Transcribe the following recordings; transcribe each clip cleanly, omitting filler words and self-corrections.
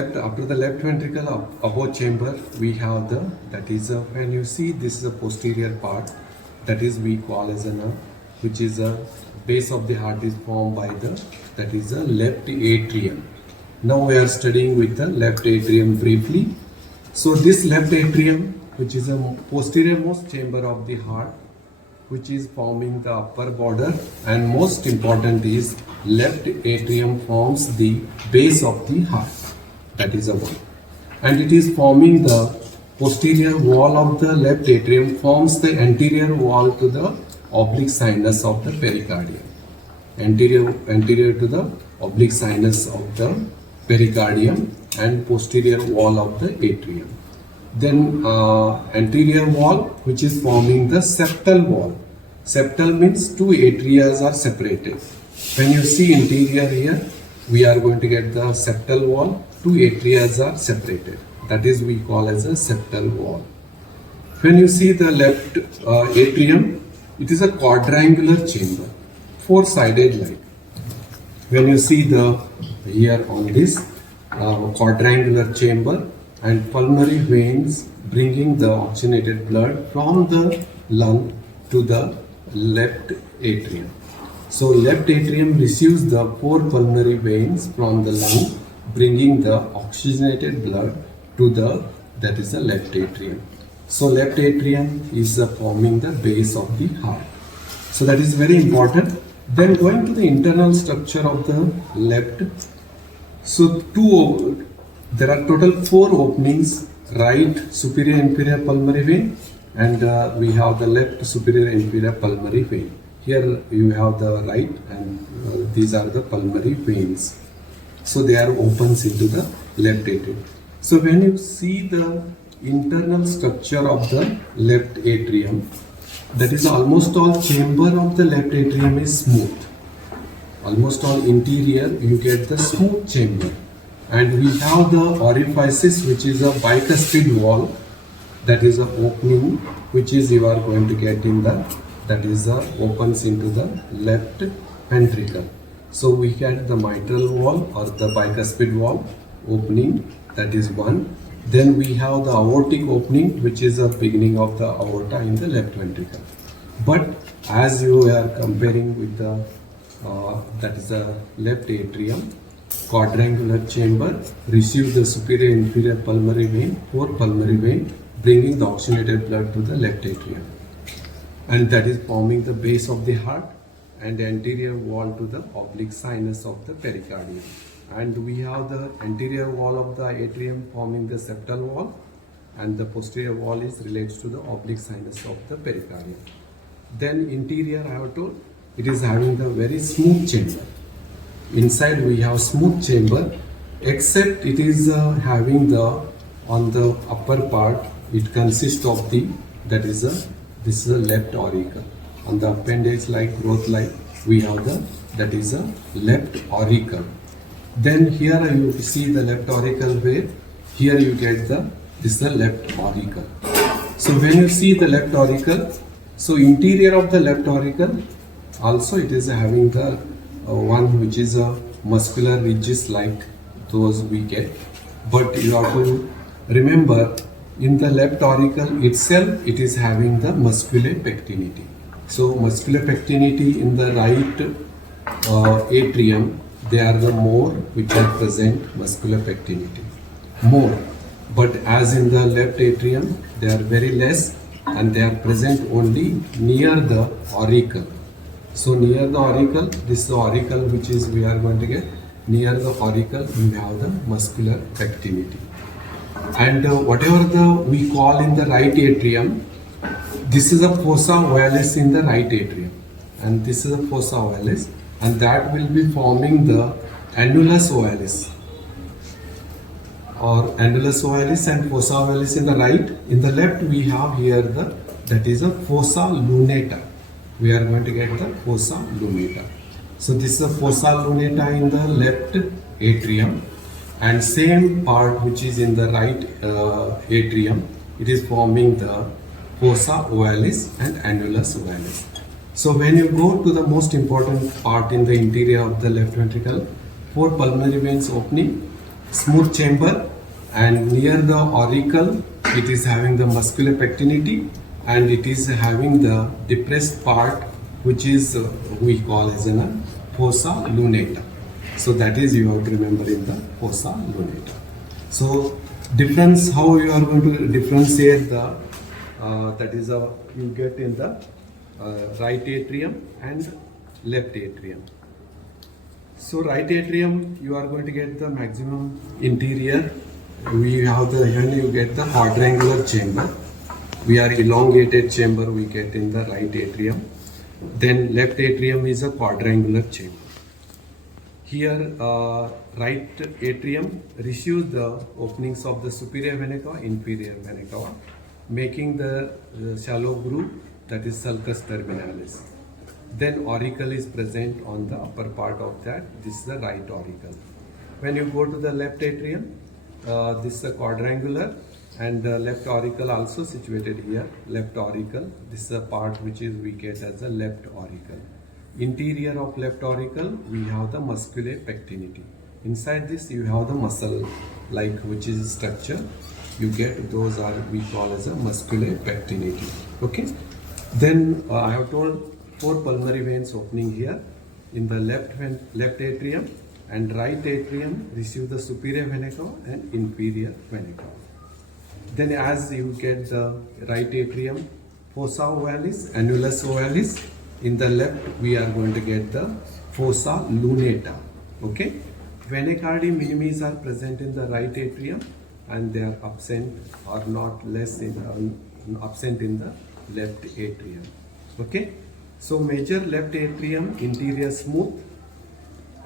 After the left ventricle above chamber, we have the, that is when you see this is a posterior part, that is we call as a which is a base of the heart is formed by the, that is a left atrium. Now we are studying with the left atrium briefly. So this left atrium, which is a posterior most chamber of the heart, which is forming the upper border, and most important is left atrium forms the base of the heart. That is a one. And it is forming the posterior wall of the left atrium, forms the anterior wall to the oblique sinus of the pericardium. Anterior to the oblique sinus of the pericardium and posterior wall of the atrium. Then anterior wall, which is forming the septal wall. Septal means two atrias are separated. When you see interior here, we are going to get the septal wall. Two atrias are separated. That is we call as a septal wall. When you see the left atrium, it is a quadrangular chamber, four-sided like. When you see the here on this quadrangular chamber, and pulmonary veins bringing the oxygenated blood from the lung to the left atrium. So left atrium receives the four pulmonary veins from the lung, bringing the oxygenated blood to the, that is the left atrium. So left atrium is forming the base of the heart. So that is very important. Then going to the internal structure of the left. So there are total four openings: right superior inferior pulmonary vein, and we have the left superior inferior pulmonary vein. Here you have the right, and these are the pulmonary veins. So they are opens into the left atrium. So when you see the internal structure of the left atrium, that is almost all chamber of the left atrium is smooth. Almost all interior you get the smooth chamber. And we have the orifices, which is a bicuspid wall, that is a opening which is you are going to get in the, that is opens into the left ventricle. So we get the mitral wall or the bicuspid wall opening, that is one. Then we have the aortic opening, which is a beginning of the aorta in the left ventricle. But as you are comparing with the that is the left atrium, quadrangular chamber receives the superior inferior pulmonary vein, four pulmonary vein, bringing the oxygenated blood to the left atrium, and that is forming the base of the heart and the anterior wall to the oblique sinus of the pericardium. And we have the anterior wall of the atrium forming the septal wall, and the posterior wall is relates to the oblique sinus of the pericardium. Then interior, I have told, it is having the very smooth chamber. Inside we have smooth chamber, except it is having the, on the upper part, it consists of the, that is this is a left auricle. On the appendage like growth like, we have the, that is a left auricle. Then here you see the left auricle, where here you get the, this is the left auricle. So when you see the left auricle, so interior of the left auricle, also it is having the one which is a muscular ridges like those we get. But you have to remember, in the left auricle itself, it is having the musculopectinity. So musculopectinity in the right atrium, they are the more which are present musculopectinity. More. But as in the left atrium, they are very less, and they are present only near the auricle. So near the auricle, this is the auricle which is we are going to get. Near the auricle, we have the muscular pectinity. And whatever the we call in the right atrium, this is a fossa ovalis in the right atrium, and this is a fossa ovalis, and that will be forming the annulus ovalis, or annulus ovalis and fossa ovalis in the right. In the left, we have here the, that is a fossa lunata. We are going to get the fossa lunata. So this is a fossa lunata in the left atrium, and same part which is in the right atrium, it is forming the fossa ovalis and annulus ovalis. So when you go to the most important part in the interior of the left ventricle, 4 pulmonary veins opening, smooth chamber, and near the auricle it is having the muscular pectinity, and it is having the depressed part, which is we call as a fossa lunata. So that is you have to remember in the fossa lunata. So difference, how you are going to differentiate the that is you get in the right atrium and left atrium. So right atrium, you are going to get the maximum interior. We have the, when you get the quadrangular chamber, we are elongated chamber we get in the right atrium. Then left atrium is a quadrangular chamber. Here right atrium receives the openings of the superior vena cava, inferior vena cava, making the shallow groove, that is sulcus terminalis. Then auricle is present on the upper part of that. This is the right auricle. When you go to the left atrium, this is a quadrangular, and the left auricle also situated here. Left auricle, this is a part which is we get as a left auricle. Interior of left auricle, we have the muscular pectinity. Inside this you have the muscle like which is structure. You get those are we call as a muscular pectinity. Okay. Then I have told 4 pulmonary veins opening here in the left atrium, and right atrium receive the superior vena cava and inferior vena cava. Then as you get the right atrium, fossa ovalis, annulus ovalis. In the left we are going to get the fossa lunata. Okay. Vena cava minimis are present in the right atrium, and they are absent or not less in absent in the left atrium. Okay. So major left atrium, interior smooth,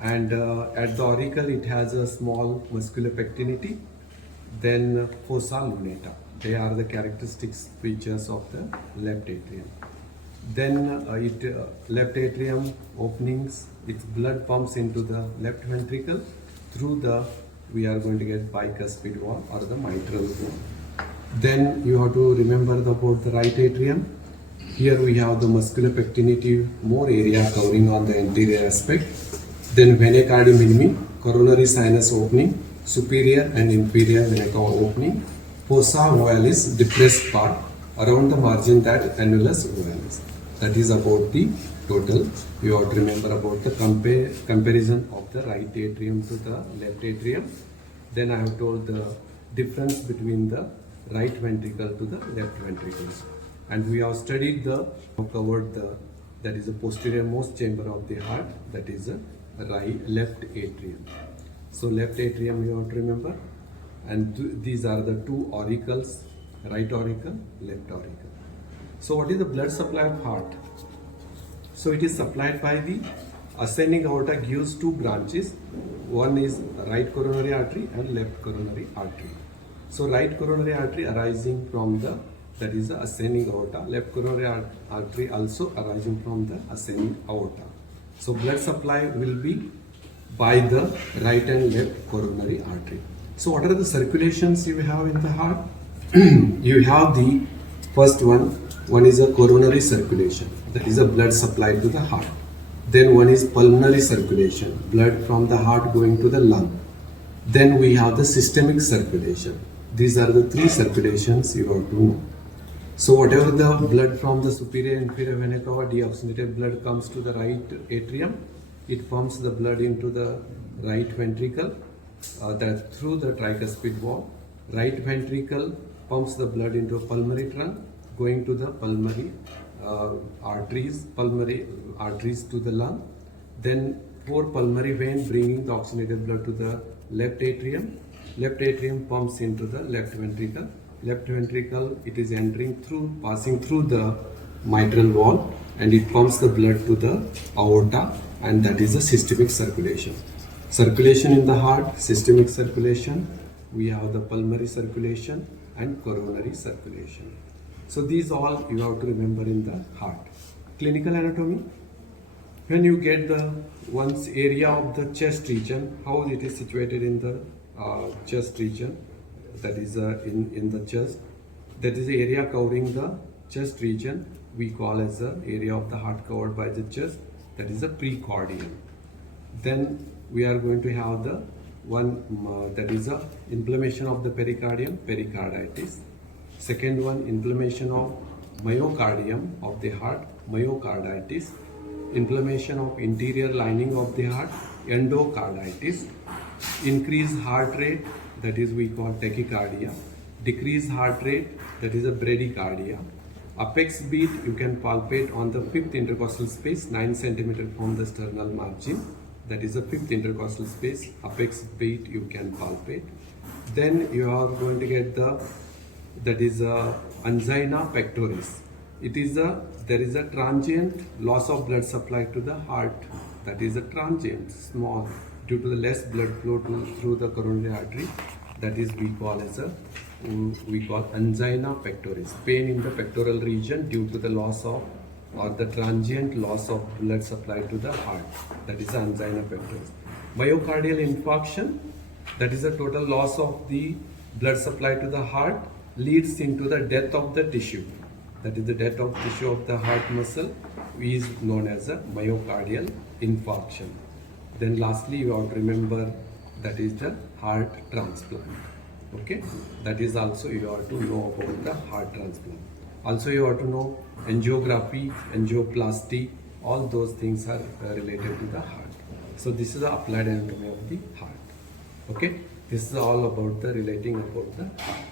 and at the auricle it has a small muscular pectinity. Then fossa lunata. They are the characteristics features of the left atrium. Then left atrium openings, its blood pumps into the left ventricle through the, we are going to get bicuspid wall or the mitral wall. Then you have to remember about the right atrium. Here we have the muscular pectinity, more area covering on the anterior aspect. Then vena cava minimi, coronary sinus opening, superior and inferior vena cava opening, fossa ovalis, depressed part, around the margin that annulus ovalis. That is about the total. You have to remember about the comparison of the right atrium to the left atrium. Then I have told the difference between the right ventricle to the left ventricles. And we have studied covered the, that is the posterior most chamber of the heart, that is a left atrium. So left atrium you have to remember, and these are the 2 auricles, right auricle, left auricle. So what is the blood supply of heart? So it is supplied by the ascending aorta, gives 2 branches. One is right coronary artery and left coronary artery. So right coronary artery arising from the, that is the ascending aorta. Left coronary artery also arising from the ascending aorta. So blood supply will be by the right and left coronary artery. So what are the circulations you have in the heart? You have the first one is a coronary circulation, that is a blood supply to the heart. Then one is pulmonary circulation, blood from the heart going to the lung. Then we have the systemic circulation. These are the 3 circulations you have to know. So whatever the blood from the superior inferior vena cava, deoxygenated blood comes to the right atrium, it pumps the blood into the right ventricle, that through the tricuspid wall. Right ventricle pumps the blood into a pulmonary trunk, going to the pulmonary arteries to the lung. Then 4 pulmonary veins bringing the oxygenated blood to the left atrium. Left atrium pumps into the left ventricle. Left ventricle, it is entering through, passing through the mitral wall, and it pumps the blood to the aorta, and that is the systemic circulation. Circulation in the heart, systemic circulation, we have the pulmonary circulation and coronary circulation. So these all you have to remember in the heart. Clinical anatomy, when you get the one's area of the chest region, how it is situated in the chest region, that is in the chest, that is the area covering the chest region we call as the area of the heart covered by the chest, that is the precordium. Then we are going to have the one that is a inflammation of the pericardium, pericarditis. Second one, inflammation of myocardium of the heart, myocarditis. Inflammation of interior lining of the heart, endocarditis. Increased heart rate, that is we call tachycardia. Decreased heart rate, that is a bradycardia. Apex beat you can palpate on the fifth intercostal space, 9 cm from the sternal margin. That is the fifth intercostal space. Apex beat you can palpate. Then you are going to get that is a angina pectoris. There is a transient loss of blood supply to the heart. That is a transient, small, due to the less blood flow through the coronary artery. That is we call angina pectoris. Pain in the pectoral region due to the loss of or the transient loss of blood supply to the heart. That is angina pectoris. Myocardial infarction, that is a total loss of the blood supply to the heart, leads into the death of the tissue. That is the death of tissue of the heart muscle is known as a myocardial infarction. Then lastly, you have to remember that is the heart transplant. Okay, that is also you have to know about the heart transplant. Also you have to know angiography, angioplasty, all those things are related to the heart. So this is the applied anatomy of the heart. Okay, this is all about the relating about the heart.